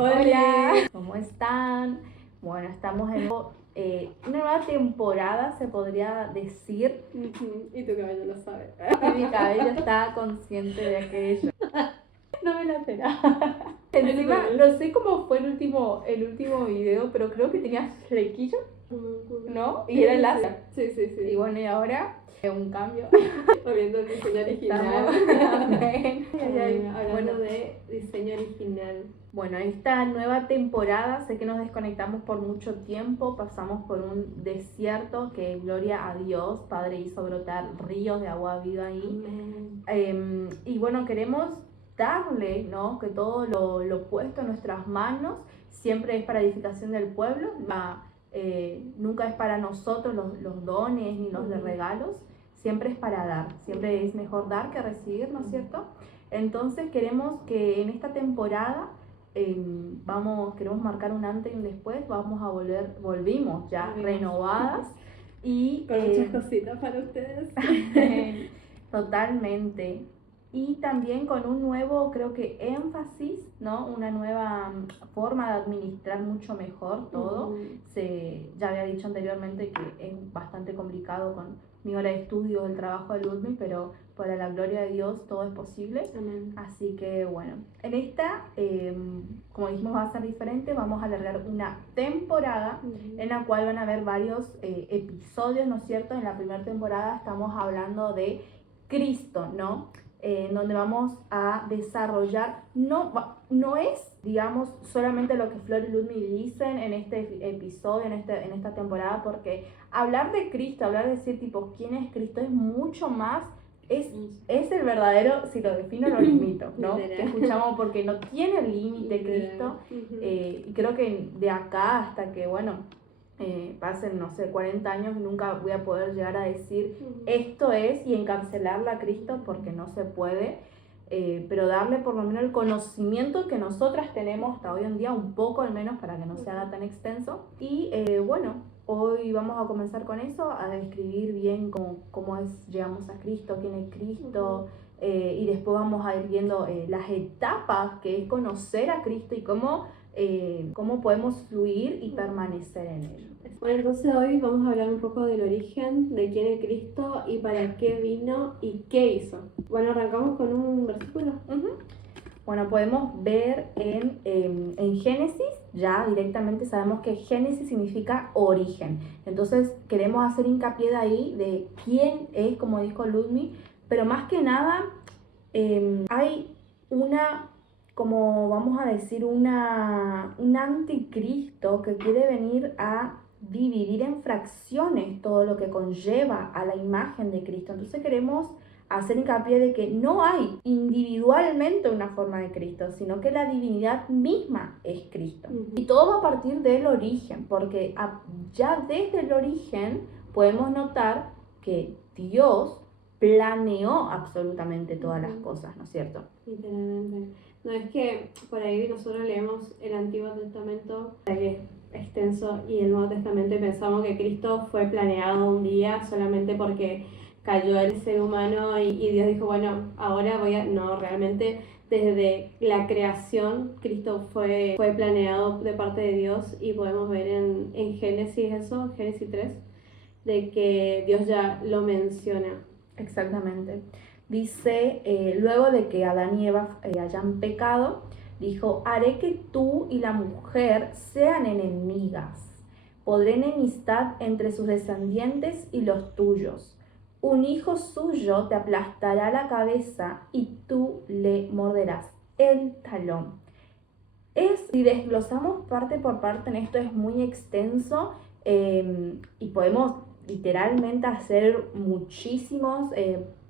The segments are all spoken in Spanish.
Hola, ¿Cómo están? Bueno, estamos en una nueva temporada, se podría decir, y tu cabello lo sabe. y mi cabello está consciente de aquello. No me lo esperaba. Encima, no sé cómo fue el último video, pero creo que tenía flequillo, ¿no? Y era láser. Sí. Y bueno, y ahora un cambio. Volviendo al diseño original. Amén. Hablando Bueno, de diseño original. Bueno, esta nueva temporada, sé que nos desconectamos por mucho tiempo, pasamos por un desierto que, gloria a Dios, Padre hizo brotar ríos de agua viva ahí. Y bueno, queremos darle, ¿no? Que todo lo puesto en nuestras manos siempre es para edificación del pueblo, nunca es para nosotros los dones ni los regalos, siempre es para dar, siempre es mejor dar que recibir, ¿no es cierto? Entonces queremos que en esta temporada queremos marcar un antes y un después, volvimos ya renovadas y con muchas cositas para ustedes. Totalmente. Y también con un nuevo, creo que énfasis, ¿no? Una nueva forma de administrar mucho mejor todo. Ya había dicho anteriormente que es bastante complicado con mi hora de estudio, el trabajo de Ludwig, pero para la gloria de Dios todo es posible. Amén. Así que bueno, en esta, como dijimos, va a ser diferente. Vamos a alargar una temporada en la cual van a haber varios episodios, ¿no es cierto? En la primera temporada estamos hablando de Cristo, ¿no? Donde vamos a desarrollar, no es, digamos, solamente lo que Flor y Ludwig dicen en este episodio, en esta temporada, porque hablar de Cristo, hablar de decir tipo, ¿quién es Cristo? Es mucho más, es el verdadero, si lo defino lo limito, ¿no? Que escuchamos porque no tiene límite Cristo, y creo que de acá hasta que, bueno, pasen, no sé, 40 años, nunca voy a poder llegar a decir esto es y encarcelarla a Cristo porque no se puede, pero darle por lo menos el conocimiento que nosotras tenemos hasta hoy en día, un poco al menos para que no se haga tan extenso. Y bueno, hoy vamos a comenzar con eso, a describir bien cómo llegamos a Cristo, quién es Cristo, y después vamos a ir viendo las etapas que es conocer a Cristo y cómo podemos fluir y permanecer en ello. Bueno, entonces hoy vamos a hablar un poco del origen, de quién es Cristo y para qué vino y qué hizo. Bueno, arrancamos con un versículo. Bueno, podemos ver en Génesis, ya directamente sabemos que Génesis significa origen. Entonces queremos hacer hincapié de ahí, de quién es, como dijo Ludwig, pero más que nada hay como vamos a decir, un anticristo que quiere venir a dividir en fracciones todo lo que conlleva a la imagen de Cristo. Entonces queremos hacer hincapié de que no hay individualmente una forma de Cristo, sino que la divinidad misma es Cristo. Y todo va a partir del origen, porque ya desde el origen podemos notar que Dios planeó absolutamente todas las cosas, ¿no es cierto? Literalmente. No es que por ahí nosotros leemos el Antiguo Testamento, que es extenso, y el Nuevo Testamento y pensamos que Cristo fue planeado un día solamente porque cayó el ser humano y Dios dijo, bueno, ahora no, realmente desde la creación Cristo fue planeado de parte de Dios y podemos ver en Génesis eso, Génesis 3, de que Dios ya lo menciona. Exactamente. Dice, luego de que Adán y Eva hayan pecado, dijo, haré que tú y la mujer sean enemigas. Podré enemistad entre sus descendientes y los tuyos. Un hijo suyo te aplastará la cabeza y tú le morderás el talón. Si desglosamos parte por parte en esto es muy extenso, y podemos literalmente hacer muchísimos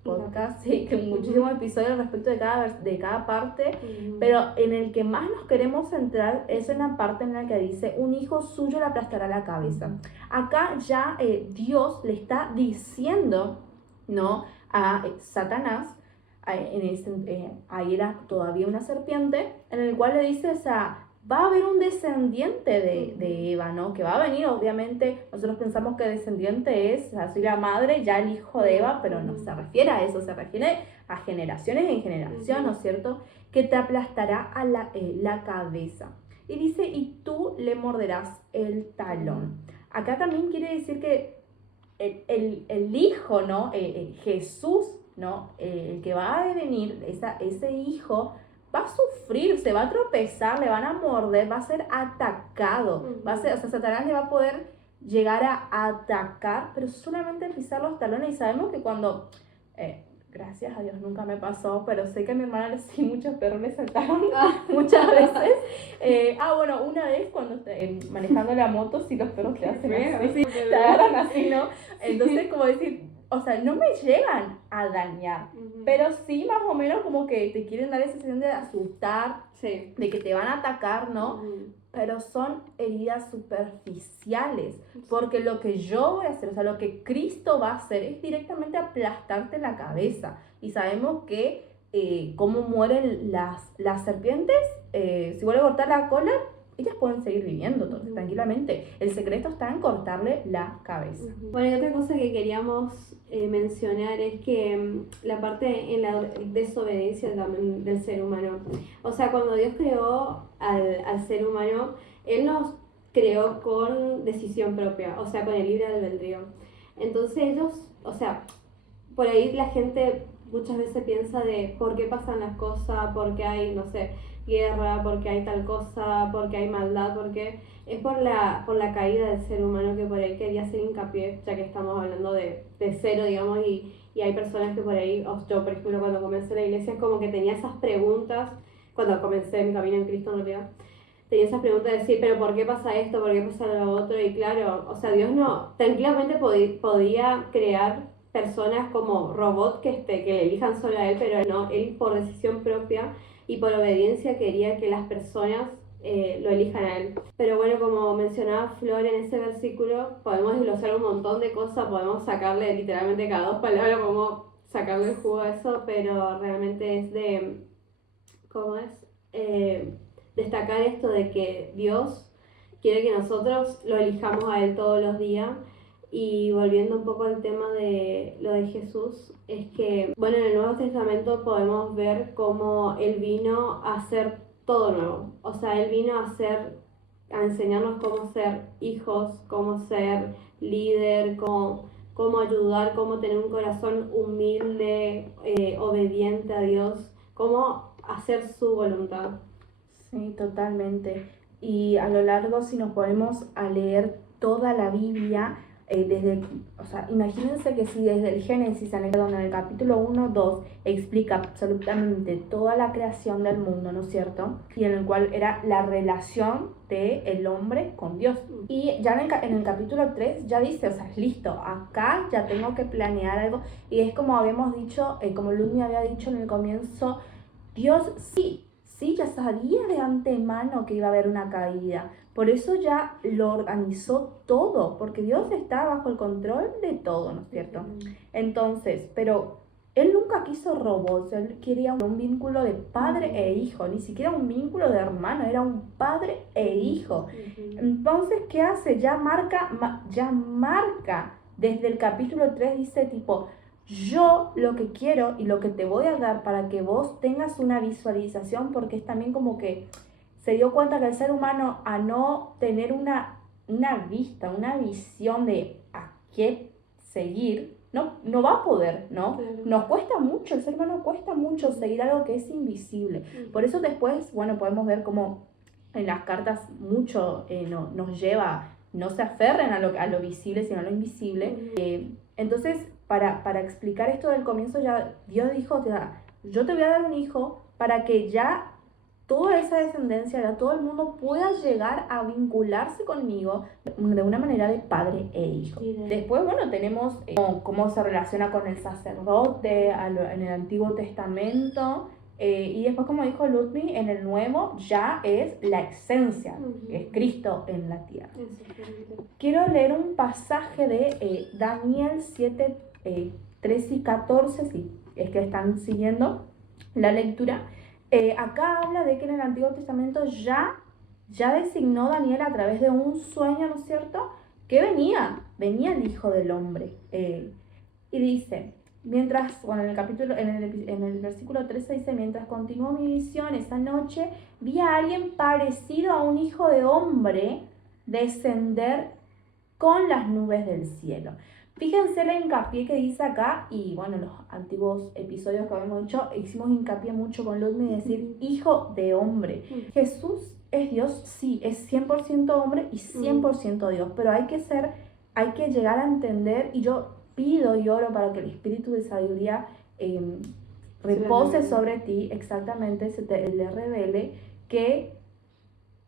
podcasts, muchísimos episodios respecto de cada parte, pero en el que más nos queremos centrar es en la parte en la que dice un hijo suyo le aplastará la cabeza. Acá ya Dios le está diciendo, ¿no?, a Satanás, ahí era todavía una serpiente, en el cual le dice, o sea, va a haber un descendiente de Eva, ¿no? Que va a venir, obviamente, nosotros pensamos que descendiente es, o sea, soy la madre, ya el hijo de Eva, pero no se refiere a eso, se refiere a generaciones en generación, ¿no es cierto? Que te aplastará a la cabeza. Y dice, y tú le morderás el talón. Acá también quiere decir que el hijo, ¿no? Jesús, ¿no? El que va a venir, ese hijo va a sufrir, se va a tropezar, le van a morder, va a ser atacado, va a ser, o sea, Satanás le va a poder llegar a atacar, pero solamente pisar los talones. Y sabemos que cuando, gracias a Dios nunca me pasó, pero sé que a mi hermana sí muchos perros le saltaron muchas veces. Bueno, una vez cuando manejando la moto, sí los perros te hacen así, te agarran así, ¿no? Entonces, como decir, o sea, no me llegan a dañar, pero sí más o menos como que te quieren dar esa sensación de asustar, de que te van a atacar, ¿no? Pero son heridas superficiales, porque lo que yo voy a hacer, o sea, lo que Cristo va a hacer es directamente aplastarte la cabeza. Y sabemos que cómo mueren las serpientes, si vuelve a cortar la cola, ellas pueden seguir viviendo tranquilamente. El secreto está en cortarle la cabeza. Bueno, y otra cosa que queríamos mencionar es que la parte en la desobediencia también del ser humano. O sea, cuando Dios creó al ser humano, Él nos creó con decisión propia, o sea, con el libre albedrío. Entonces ellos, o sea, por ahí la gente muchas veces piensa de por qué pasan las cosas, por qué hay, no sé, guerra, porque hay tal cosa, porque hay maldad, porque es por la caída del ser humano, que por ahí quería hacer hincapié, ya que estamos hablando de cero, digamos, y hay personas que por ahí, yo por ejemplo cuando comencé la iglesia es como que tenía esas preguntas, cuando comencé mi camino en Cristo en realidad, tenía esas preguntas de decir, pero ¿por qué pasa esto? ¿Por qué pasa lo otro? Y claro, o sea, Dios no, tranquilamente podía crear personas como robots que le elijan solo a Él, pero no, Él por decisión propia y por obediencia quería que las personas lo elijan a Él. Pero bueno, como mencionaba Flor en ese versículo, podemos desglosar un montón de cosas, podemos sacarle literalmente cada dos palabras, podemos sacarle el jugo a eso, pero realmente es de, ¿cómo es? Destacar esto de que Dios quiere que nosotros lo elijamos a Él todos los días. Y volviendo un poco al tema de lo de Jesús, es que, bueno, en el Nuevo Testamento podemos ver cómo Él vino a hacer todo nuevo. O sea, Él vino a enseñarnos cómo ser hijos, cómo ser líder, cómo ayudar, cómo tener un corazón humilde, obediente a Dios, cómo hacer su voluntad. Sí, totalmente. Y a lo largo, si nos ponemos a leer toda la Biblia, o sea, imagínense que si desde el Génesis, en el capítulo 1, 2, explica absolutamente toda la creación del mundo, ¿no es cierto? Y en el cual era la relación del hombre con Dios. Y ya en el capítulo 3 ya dice, o sea, listo, acá ya tengo que planear algo. Y es como habíamos dicho, como Ludmi había dicho en el comienzo, Dios sí, ya sabía de antemano que iba a haber una caída. Por eso ya lo organizó todo, porque Dios está bajo el control de todo, ¿no es cierto? Entonces, pero Él nunca quiso robots, Él quería un vínculo de padre e hijo, ni siquiera un vínculo de hermano, era un padre e hijo. Entonces, ¿qué hace? Ya marca desde el capítulo 3, dice tipo, yo lo que quiero y lo que te voy a dar para que vos tengas una visualización, porque es también como que se dio cuenta que el ser humano, a no tener una vista, una visión de a qué seguir, no va a poder, ¿no? Claro. Nos cuesta mucho, el ser humano cuesta mucho seguir algo que es invisible. Por eso después, bueno, podemos ver cómo en las cartas mucho nos lleva, no se aferren a lo visible, sino a lo invisible. Entonces, para explicar esto del comienzo, ya Dios dijo, yo te voy a dar un hijo para que ya toda esa descendencia, ya todo el mundo pueda llegar a vincularse conmigo de una manera de padre e hijo. Después, bueno, tenemos cómo se relaciona con el sacerdote en el Antiguo Testamento. Y después, como dijo Ludmi, en el Nuevo ya es la esencia, es Cristo en la tierra. Quiero leer un pasaje de Daniel 7, 13 y 14, si es que están siguiendo la lectura. Acá habla de que en el Antiguo Testamento ya designó Daniel a través de un sueño, ¿no es cierto?, que venía el Hijo del Hombre. Y dice, Mientras, bueno, en el versículo 13 dice, mientras continuó mi visión esa noche, vi a alguien parecido a un hijo de hombre descender con las nubes del cielo. Fíjense el hincapié que dice acá, y bueno, en los antiguos episodios que habíamos hecho, hicimos hincapié mucho con Ludmilla, decir hijo de hombre. Jesús es Dios, sí, es 100% hombre y 100% Dios, pero hay que llegar a entender, y yo pido y oro para que el espíritu de sabiduría repose sobre ti, exactamente, le revele que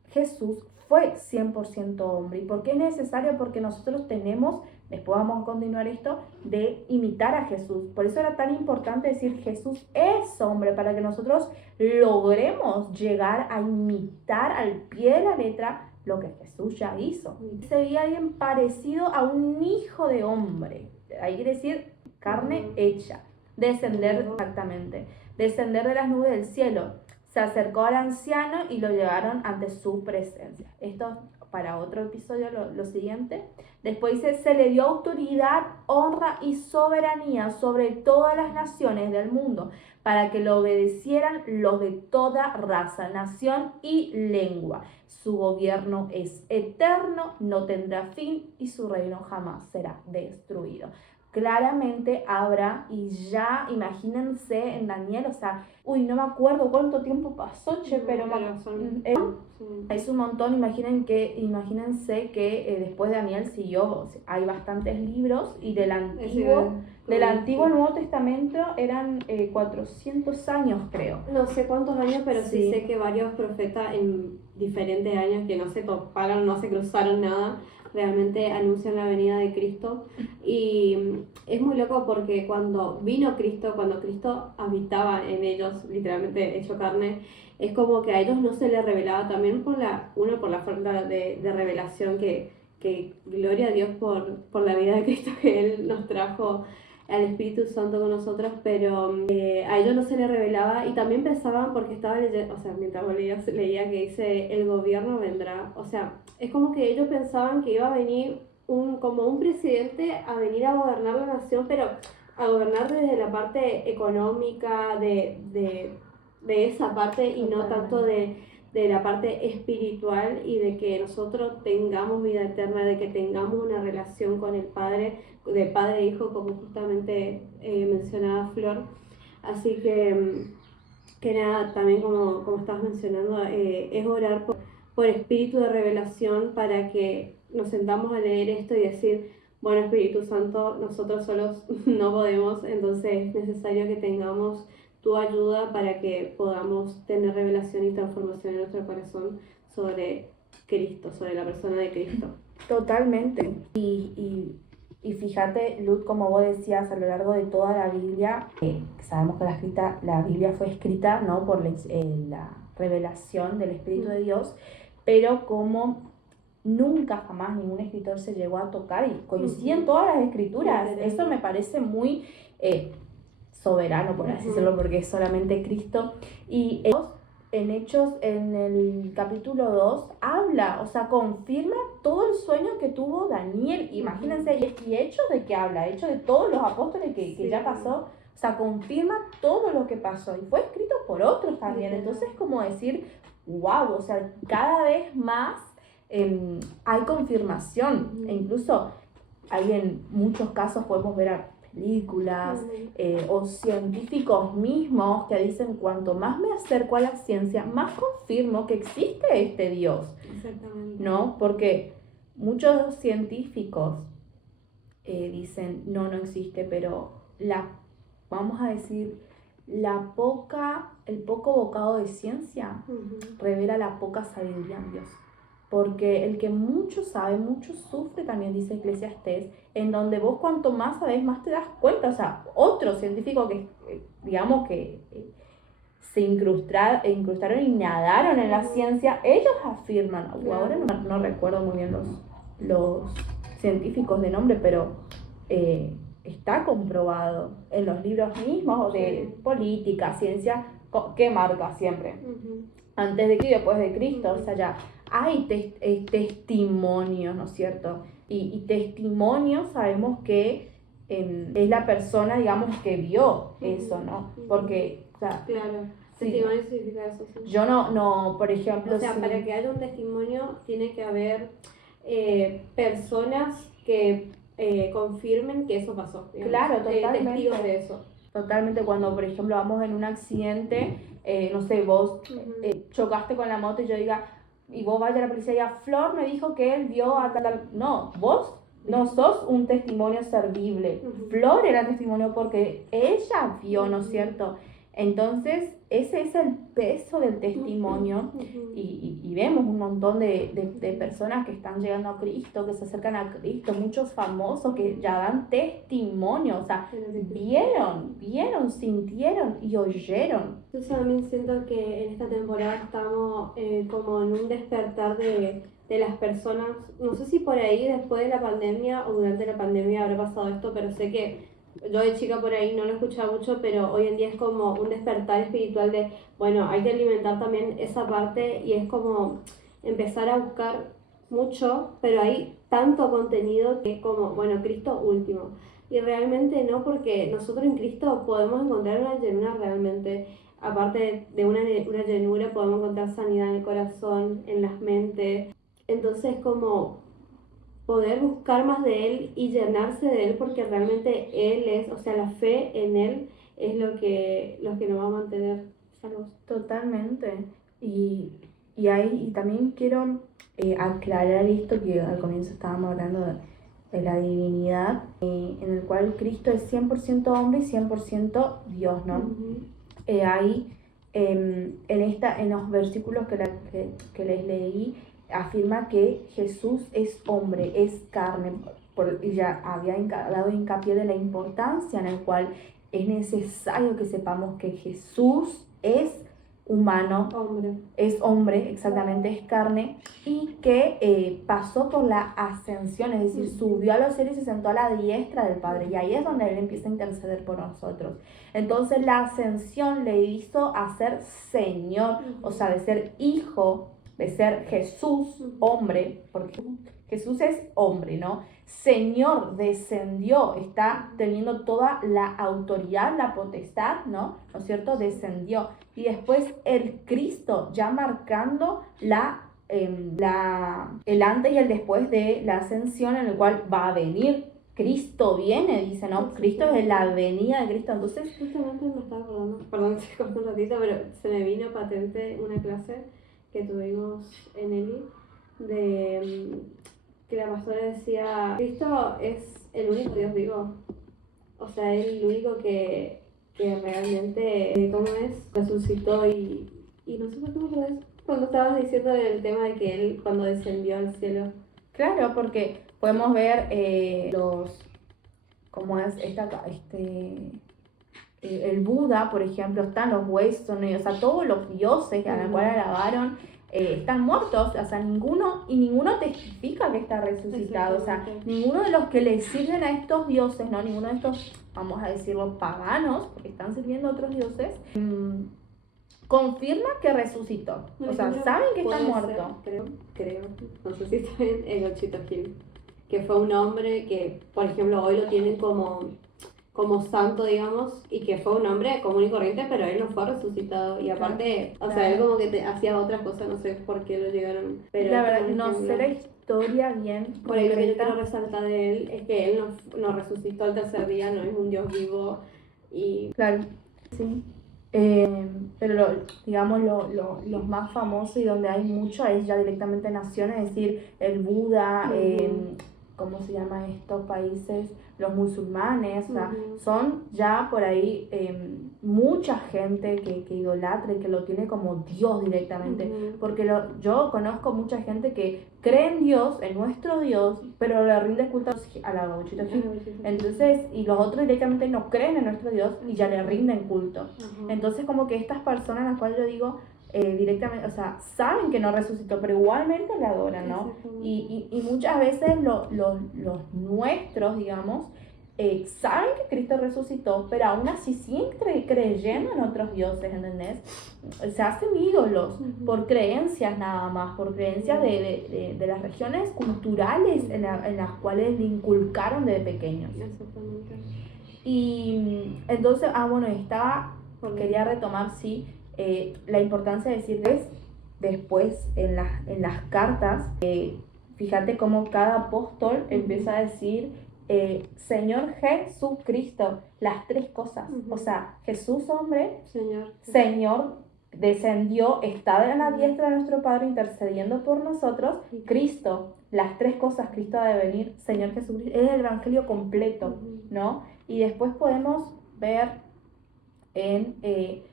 Jesús fue 100% hombre. ¿Y por qué es necesario? Porque nosotros tenemos, después vamos a continuar esto, de imitar a Jesús. Por eso era tan importante decir Jesús es hombre, para que nosotros logremos llegar a imitar al pie de la letra lo que Jesús ya hizo. Se veía alguien parecido a un hijo de hombre. Ahí quiere decir carne hecha. Descender, exactamente. Descender de las nubes del cielo. Se acercó al anciano y lo llevaron ante su presencia. Esto para otro episodio, lo siguiente. Después dice, se le dio autoridad, honra y soberanía sobre todas las naciones del mundo, para que lo obedecieran los de toda raza, nación y lengua. Su gobierno es eterno, no tendrá fin y su reino jamás será destruido. Claramente habla, y ya imagínense en Daniel, o sea, no me acuerdo cuánto tiempo pasó, pero es un montón. Imagínense que después de Daniel siguió, hay bastantes libros, y del Antiguo al Nuevo Testamento eran 400 años, creo. No sé cuántos años, pero sí sé que varios profetas en diferentes años que no se toparon, no se cruzaron nada, realmente anuncian la venida de Cristo. Y es muy loco porque cuando vino Cristo, cuando Cristo habitaba en ellos, literalmente hecho carne, es como que a ellos no se les revelaba, también por la falta de revelación, que gloria a Dios por la vida de Cristo que Él nos trajo, al Espíritu Santo con nosotros, pero a ellos no se les revelaba, y también pensaban, porque estaba leyendo, o sea, mientras leía que dice, el gobierno vendrá, o sea, es como que ellos pensaban que iba a venir como un presidente a venir a gobernar la nación, pero a gobernar desde la parte económica, de esa parte, y no tanto de la parte espiritual, y de que nosotros tengamos vida eterna, de que tengamos una relación con el Padre, de padre e hijo, como justamente mencionaba Flor. Así que nada, también como estabas mencionando, es orar por espíritu de revelación, para que nos sentamos a leer esto y decir, bueno, Espíritu Santo, nosotros solos no podemos, entonces es necesario que tengamos tu ayuda para que podamos tener revelación y transformación en nuestro corazón sobre Cristo, sobre la persona de Cristo. Totalmente. Y fíjate, Luz, como vos decías, a lo largo de toda la Biblia, sabemos que la Biblia fue escrita, ¿no?, por la revelación del Espíritu de Dios, pero como nunca jamás ningún escritor se llegó a tocar, y coinciden todas las escrituras. Eso me parece muy soberano, por así decirlo, porque es solamente Cristo. Y en Hechos, en el capítulo 2, habla, o sea, confirma todo el sueño que tuvo Daniel. Imagínense, y Hechos de qué habla, Hechos de todos los apóstoles que ya pasó, o sea, confirma todo lo que pasó, y fue escrito por otros también. Entonces, como decir, wow, o sea, cada vez más hay confirmación, e incluso hay en muchos casos, podemos ver a películas o científicos mismos que dicen, cuanto más me acerco a la ciencia, más confirmo que existe este Dios. Exactamente. ¿No? Porque muchos científicos dicen, no existe, pero vamos a decir, el poco bocado de ciencia revela la poca sabiduría en Dios. Porque el que mucho sabe, mucho sufre, también dice Eclesiastés, en donde vos cuanto más sabés, más te das cuenta. O sea, otros científicos que, digamos que se incrustaron y nadaron en la ciencia, ellos afirman, ahora no recuerdo muy bien los científicos de nombre, pero está comprobado en los libros mismos de política, ciencia, que marca siempre, antes de Cristo y después de Cristo. O sea, ya hay testimonios, ¿no es cierto? Y testimonios sabemos que es la persona, digamos, que vio eso, ¿no? Porque, o sea, Claro, sí, testimonio significa eso, sí. yo no, por ejemplo, O sea, si- para que haya un testimonio tiene que haber personas que confirmen que eso pasó, digamos. Claro, totalmente. Testigos de eso. Totalmente, cuando por ejemplo vamos en un accidente, no sé, vos chocaste con la moto y yo diga, y vos vayas a la policía y diga, Flor me dijo que él vio a tal. No, vos no sos un testimonio servible. Flor era testimonio porque ella vio, ¿no es cierto? Entonces, ese es el peso del testimonio y vemos un montón de personas que están llegando a Cristo, que se acercan a Cristo, muchos famosos que ya dan testimonio, o sea, vieron, sintieron y oyeron. Yo también siento que en esta temporada estamos como en un despertar de las personas, no sé si por ahí después de la pandemia o durante la pandemia habrá pasado esto, pero sé que yo de chica por ahí no lo escuchaba mucho, pero hoy en día es como un despertar espiritual de, bueno, hay que alimentar también esa parte y es como empezar a buscar mucho, pero hay tanto contenido que es como, bueno, Cristo último. Y realmente no, porque nosotros en Cristo podemos encontrar una llenura realmente. Aparte de una llenura, podemos encontrar sanidad en el corazón, en las mentes. Entonces, como poder buscar más de Él y llenarse de Él, porque realmente Él es, o sea, la fe en Él es lo que nos va a mantener salvos. Totalmente. Y también quiero aclarar esto que al comienzo estábamos hablando de la divinidad, en el cual Cristo es 100% hombre y 100% Dios, ¿no? Ahí, en los versículos que les leí, afirma que Jesús es hombre, es carne, y ya había dado hincapié de la importancia en el cual es necesario que sepamos que Jesús es humano, es hombre, exactamente, es carne, y que pasó por la ascensión, es decir, subió a los cielos y se sentó a la diestra del Padre, y ahí es donde Él empieza a interceder por nosotros. Entonces la ascensión le hizo a ser Señor, o sea, de ser hijo, de ser Jesús, hombre, porque Jesús es hombre, ¿no? Señor descendió, está teniendo toda la autoridad, la potestad, ¿no? ¿No es cierto? Descendió. Y después el Cristo ya marcando el antes y el después de la ascensión, en el cual va a venir. Cristo viene, dice, ¿no? Cristo es la venida de Cristo. Entonces, justamente me estaba acordando, perdón, te corto un ratito, pero se me vino patente una clase que tuvimos en Eli de que la pastora decía, Cristo es el único Dios vivo, o sea, el único que realmente, ¿cómo es? Resucitó y no sé por qué me acordé de eso, cuando estabas diciendo el tema de que él cuando descendió al cielo. Claro, porque podemos ver cómo es el Buda, por ejemplo, están los huesos, ¿no? O sea, todos los dioses a los cuales alabaron están muertos, o sea, ninguno testifica que está resucitado, o sea, ninguno de los que le sirven a estos dioses, ¿no? Ninguno de estos, vamos a decirlo, paganos, porque están sirviendo a otros dioses, confirma que resucitó, o sea, saben que está muerto. Creo, no sé si está bien, el Ochito Gil, que fue un hombre que, por ejemplo, hoy lo tienen como santo, digamos, y que fue un hombre común y corriente, pero él no fue resucitado. Y aparte, o sea, él como que hacía otras cosas, no sé por qué lo llegaron. Pero la verdad, no sé la historia bien. Por ahí lo que yo quiero resaltar de él es que él no resucitó al tercer día, no es un Dios vivo. Y claro, sí. Pero digamos los más famosos y donde hay mucho es ya directamente naciones, es decir, el Buda, ¿cómo se llama estos países? Los musulmanes, o sea, son ya por ahí mucha gente que idolatra y que lo tiene como Dios directamente, porque yo conozco mucha gente que cree en Dios, en nuestro Dios, pero le rinde culto a la Gauchito Gil. Entonces, y los otros directamente no creen en nuestro Dios y ya le rinden culto. Entonces, como que estas personas, las cuales yo digo, directamente, o sea, saben que no resucitó, pero igualmente le adoran, ¿no? Y muchas veces los nuestros, digamos, saben que Cristo resucitó, pero aún así siguen creyendo en otros dioses, ¿entendés? Se hacen ídolos por creencias nada más, por creencias de las regiones culturales en las cuales le inculcaron desde pequeños. Exactamente. Y entonces, quería retomar, sí, la importancia de decirles después en las cartas, fíjate cómo cada apóstol empieza a decir Señor Jesucristo, las tres cosas. O sea, Jesús hombre, Señor descendió, está a la diestra de nuestro Padre intercediendo por nosotros, Cristo, las tres cosas, Cristo ha de venir, Señor Jesucristo, es el evangelio completo, ¿no? Y después podemos ver en,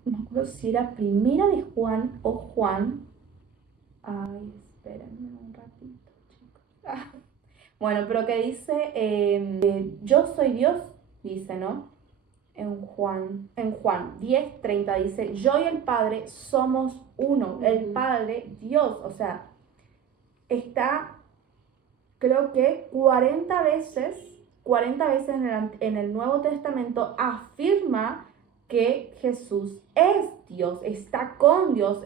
no me acuerdo si era Primera de Juan o Juan, espérenme un ratito, chicos. Bueno, pero que dice, yo soy Dios, dice, ¿no? En Juan 10:30 dice, yo y el Padre somos uno, el Padre, Dios, o sea, está, creo que 40 veces en el Nuevo Testamento afirma que Jesús es Dios, está con Dios,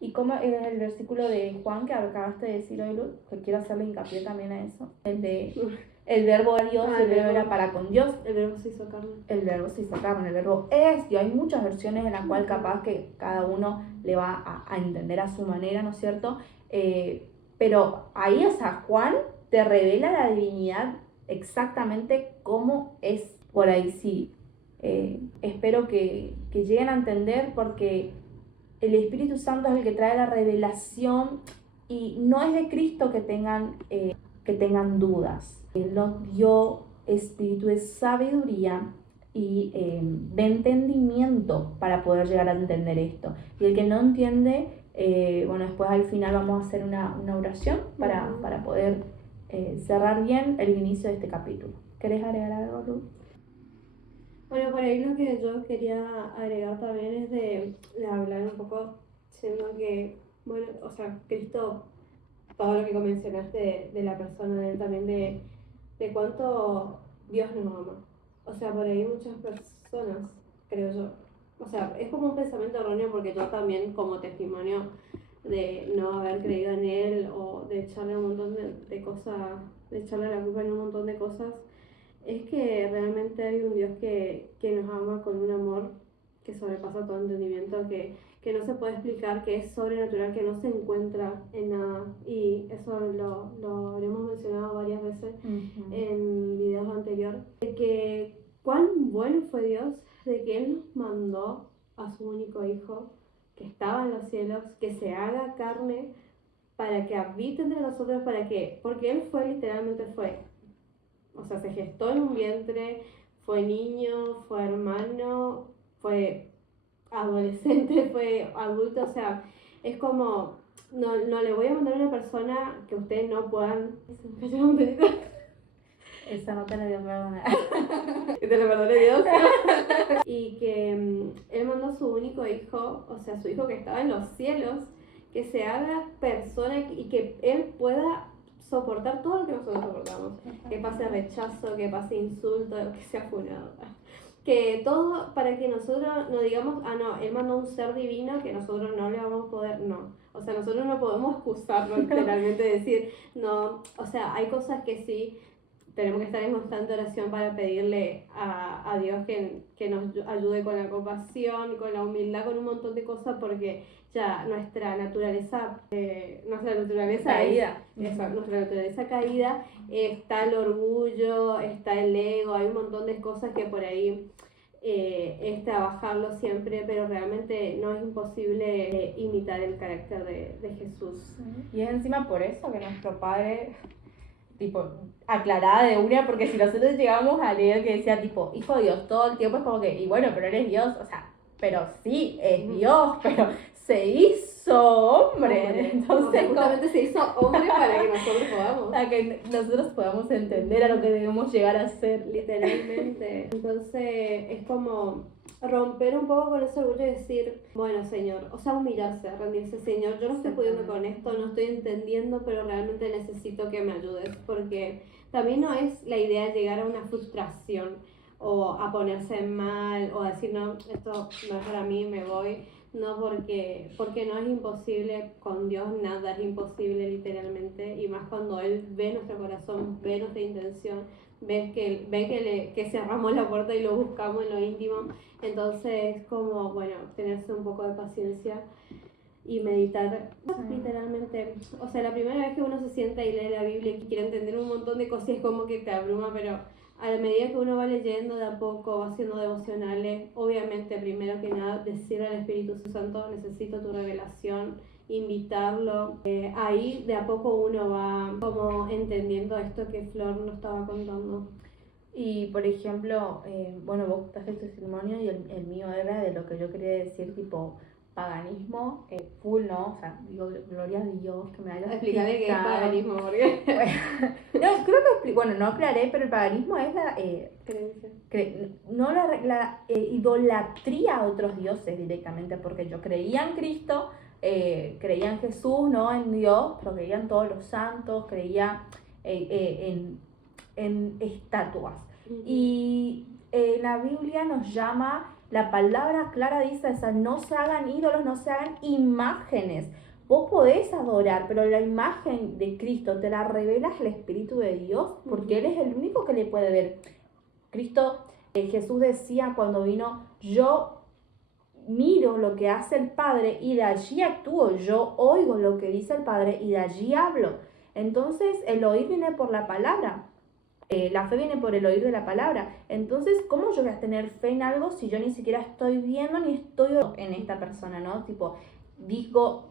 y como es el versículo de Juan que acabaste de decir hoy, Luz, que quiero hacerle hincapié también a eso, el verbo era Dios, el verbo era para con Dios. El verbo se hizo carne. El verbo se hizo carne, el verbo es Dios. Hay muchas versiones en las cuales capaz que cada uno le va a entender a su manera, ¿no es cierto? Pero ahí, o sea, Juan te revela la divinidad exactamente cómo es. Por ahí sí, espero que lleguen a entender, porque el Espíritu Santo es el que trae la revelación y no es de Cristo que tengan dudas. Él nos dio espíritu de sabiduría y de entendimiento para poder llegar a entender esto. Y el que no entiende, después al final vamos a hacer una oración para poder cerrar bien el inicio de este capítulo. ¿Querés agregar algo, Ruth? Bueno, por ahí lo que yo quería agregar también es de hablar un poco, siendo que, bueno, o sea, Cristo, todo lo que mencionaste de la persona de él, también de cuánto Dios nos ama. O sea, por ahí muchas personas, creo yo, o sea, es como un pensamiento erróneo, porque yo también, como testimonio de no haber creído en él, o de echarle un montón de cosas, de echarle la culpa en un montón de cosas, es que realmente hay un Dios que nos ama con un amor que sobrepasa todo entendimiento, que no se puede explicar, que es sobrenatural, que no se encuentra en nada. Y eso lo habremos mencionado varias veces en videos anteriores. De que cuán bueno fue Dios, de que Él nos mandó a su único Hijo, que estaba en los cielos, que se haga carne, para que habite entre nosotros, porque Él literalmente fue, o sea, se gestó en un vientre, fue niño, fue hermano, fue adolescente, fue adulto, o sea, es como, no le voy a mandar a una persona que ustedes no puedan. Esa no te la dio perdonar. Que te lo perdone Dios. Y que Él mandó a su único Hijo, o sea, su Hijo que estaba en los cielos, que se haga persona y que Él pueda soportar todo lo que nosotros soportamos. Que pase rechazo, que pase insulto, que sea funado. Que todo para que nosotros no digamos, no, Él mandó un ser divino que nosotros no le vamos a poder, no. O sea, nosotros no podemos excusarlo, literalmente decir, no, o sea, hay cosas que sí tenemos que estar en constante oración para pedirle a Dios que nos ayude con la compasión, con la humildad, con un montón de cosas, porque ya nuestra naturaleza caída, nuestra naturaleza caída, está el orgullo, está el ego, hay un montón de cosas que por ahí es trabajarlo siempre, pero realmente no es imposible imitar el carácter de Jesús. Y es encima por eso que nuestro Padre, tipo, aclarada de una, porque si nosotros llegamos a leer que decía tipo, Hijo de Dios todo el tiempo, es como que, y bueno, pero Él es Dios, o sea, pero sí, es Dios, pero se hizo hombre. Entonces, justamente se hizo hombre para que nosotros podamos. Para que nosotros podamos entender a lo que debemos llegar a ser. Literalmente. Entonces, es como, romper un poco con ese orgullo y decir, bueno, Señor, o sea, humillarse, rendirse, Señor, yo no estoy pudiendo con esto, no estoy entendiendo, pero realmente necesito que me ayudes, porque también no es la idea llegar a una frustración o a ponerse mal o a decir, no, esto no es para mí, me voy. No, porque no es imposible, con Dios nada es imposible literalmente, y más cuando Él ve nuestro corazón, ve nuestra intención, que cerramos la puerta y lo buscamos en lo íntimo. Entonces, como, bueno, tenerse un poco de paciencia y meditar, literalmente. O sea, la primera vez que uno se sienta y lee la Biblia y quiere entender un montón de cosas, es como que te abruma, pero a la medida que uno va leyendo de a poco, va haciendo devocionales, obviamente, primero que nada, decirle al Espíritu Santo, necesito tu revelación, invitarlo. Ahí de a poco uno va como entendiendo esto que Flor nos estaba contando. Y por ejemplo, bueno, vos contaste tu testimonio y el mío era de lo que yo quería decir, tipo paganismo, full, ¿no? O sea, digo, gloria a Dios que me haya Explícale qué es paganismo, porque... No, creo que, bueno, no aclaré, pero el paganismo es la... no la idolatría a otros dioses directamente, porque yo creía en Cristo, creía en Jesús, no en Dios, pero creía en todos los santos, creía en estatuas. Y la Biblia nos llama, la palabra clara dice, o sea, no se hagan ídolos, no se hagan imágenes. Vos podés adorar, pero la imagen de Cristo te la revela el Espíritu de Dios, porque Él es el único que le puede ver. Cristo, Jesús decía cuando vino, yo miro lo que hace el Padre y de allí actúo, yo oigo lo que dice el Padre y de allí hablo. Entonces el oír viene por la palabra. La fe viene por el oír de la palabra. Entonces, ¿cómo yo voy a tener fe en algo si yo ni siquiera estoy viendo ni estoy en esta persona, ¿no? Tipo, digo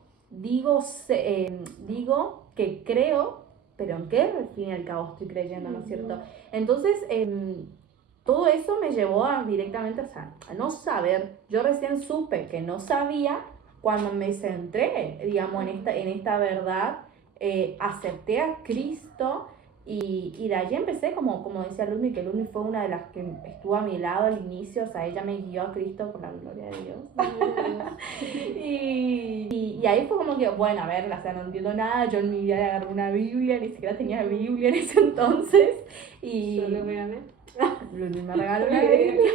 que creo, pero ¿en qué al fin y al cabo estoy creyendo, ¿no es cierto? Entonces, todo eso me llevó directamente, o sea, a no saber. Yo recién supe que no sabía cuando me centré, digamos, en esta verdad, acepté a Cristo. Y de allí empecé, como decía Lumi, que Lumi fue una de las que estuvo a mi lado al inicio, o sea, ella me guió a Cristo por la gloria de Dios. y ahí fue como que, bueno, a ver, o sea, no entiendo nada, yo en mi vida agarré una Biblia, ni siquiera tenía Biblia en ese entonces. Y yo le regalé. Lumi me regaló una Biblia.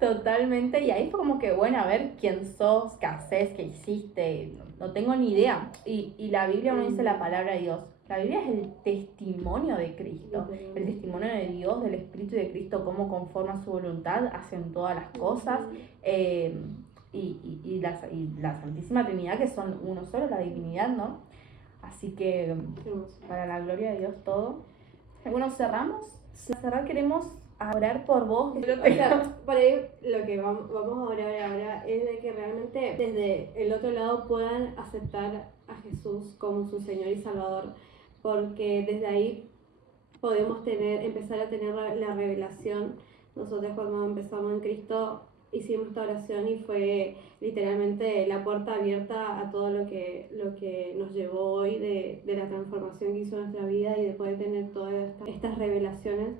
Totalmente, y ahí fue como que, bueno, a ver quién sos, qué haces, qué hiciste, no tengo ni idea. Y la Biblia no dice la palabra de Dios. La Biblia es el testimonio de Cristo, el testimonio de Dios, del Espíritu de Cristo, cómo conforma su voluntad, hacen todas las cosas, y la Santísima Trinidad, que son uno solo, la divinidad, ¿no? Así que, para la gloria de Dios todo. Bueno, cerramos. Para cerrar queremos orar por vos. O sea, por ahí lo que vamos a orar ahora es de que realmente desde el otro lado puedan aceptar a Jesús como su Señor y Salvador, porque desde ahí podemos empezar a tener la revelación. Nosotros cuando empezamos en Cristo hicimos esta oración y fue literalmente la puerta abierta a todo lo que nos llevó hoy de la transformación que hizo nuestra vida y de poder tener todas estas revelaciones.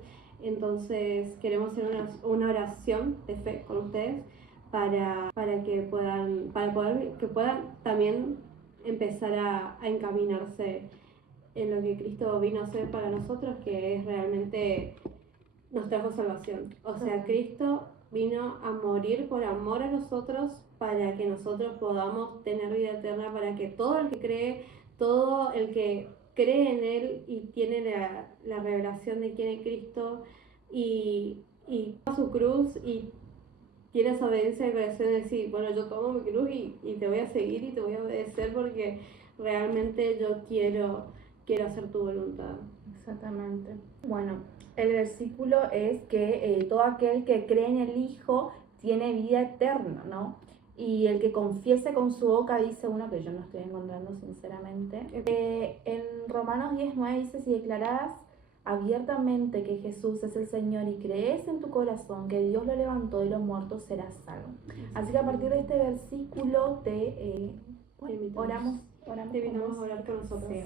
Entonces queremos hacer una oración de fe con ustedes para que puedan también empezar a encaminarse en lo que Cristo vino a hacer para nosotros, que es realmente nos trajo salvación. O sea, Cristo vino a morir por amor a nosotros para que nosotros podamos tener vida eterna, para que todo el que cree en Él y tiene la revelación de quién es Cristo y toma su cruz y tiene esa obediencia del corazón de decir, bueno, yo tomo mi cruz y te voy a seguir y te voy a obedecer porque realmente yo quiero hacer tu voluntad. Exactamente. Bueno, el versículo es que todo aquel que cree en el Hijo tiene vida eterna, ¿no? Y el que confiese con su boca, dice uno que yo no estoy encontrando sinceramente. En Romanos 10:9 dice, si declarás abiertamente que Jesús es el Señor y crees en tu corazón que Dios lo levantó de los muertos, serás salvo. Así que a partir de este versículo oramos. Te invitamos a orar con nosotros. Sí.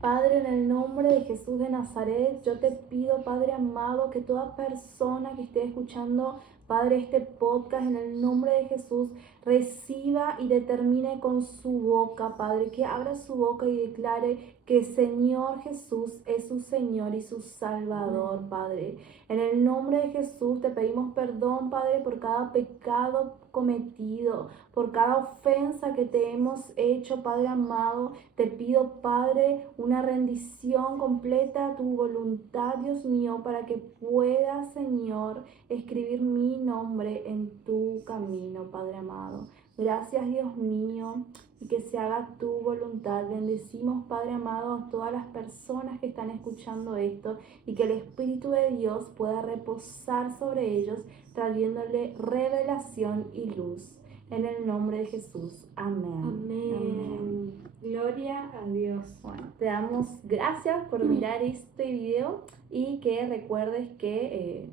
Padre, en el nombre de Jesús de Nazaret, yo te pido, Padre amado, que toda persona que esté escuchando Padre, este podcast en el nombre de Jesús reciba y determine con su boca, Padre, que abra su boca y declare que Señor Jesús es su Señor y su Salvador, Padre. En el nombre de Jesús te pedimos perdón, Padre, por cada pecado cometido, por cada ofensa que te hemos hecho, Padre amado. Te pido, Padre, una rendición completa a tu voluntad, Dios mío, para que pueda, Señor, escribir mi nombre en tu camino, Padre amado. Gracias, Dios mío, y que se haga tu voluntad. Bendecimos, Padre amado, a todas las personas que están escuchando esto y que el Espíritu de Dios pueda reposar sobre ellos, trayéndole revelación y luz. En el nombre de Jesús. Amén. Amén. Gloria a Dios. Bueno, te damos gracias por mirar este video y que recuerdes que,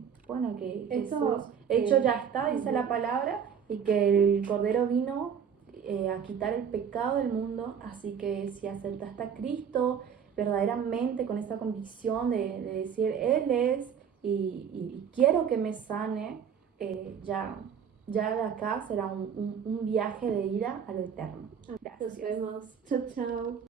que Jesús hecho ya está, dice la palabra, y que el Cordero vino a quitar el pecado del mundo. Así que si aceptaste a Cristo verdaderamente con esta convicción de decir, Él es y quiero que me sane, ya de acá será un viaje de ida al eterno. Nos vemos. Chao, chao.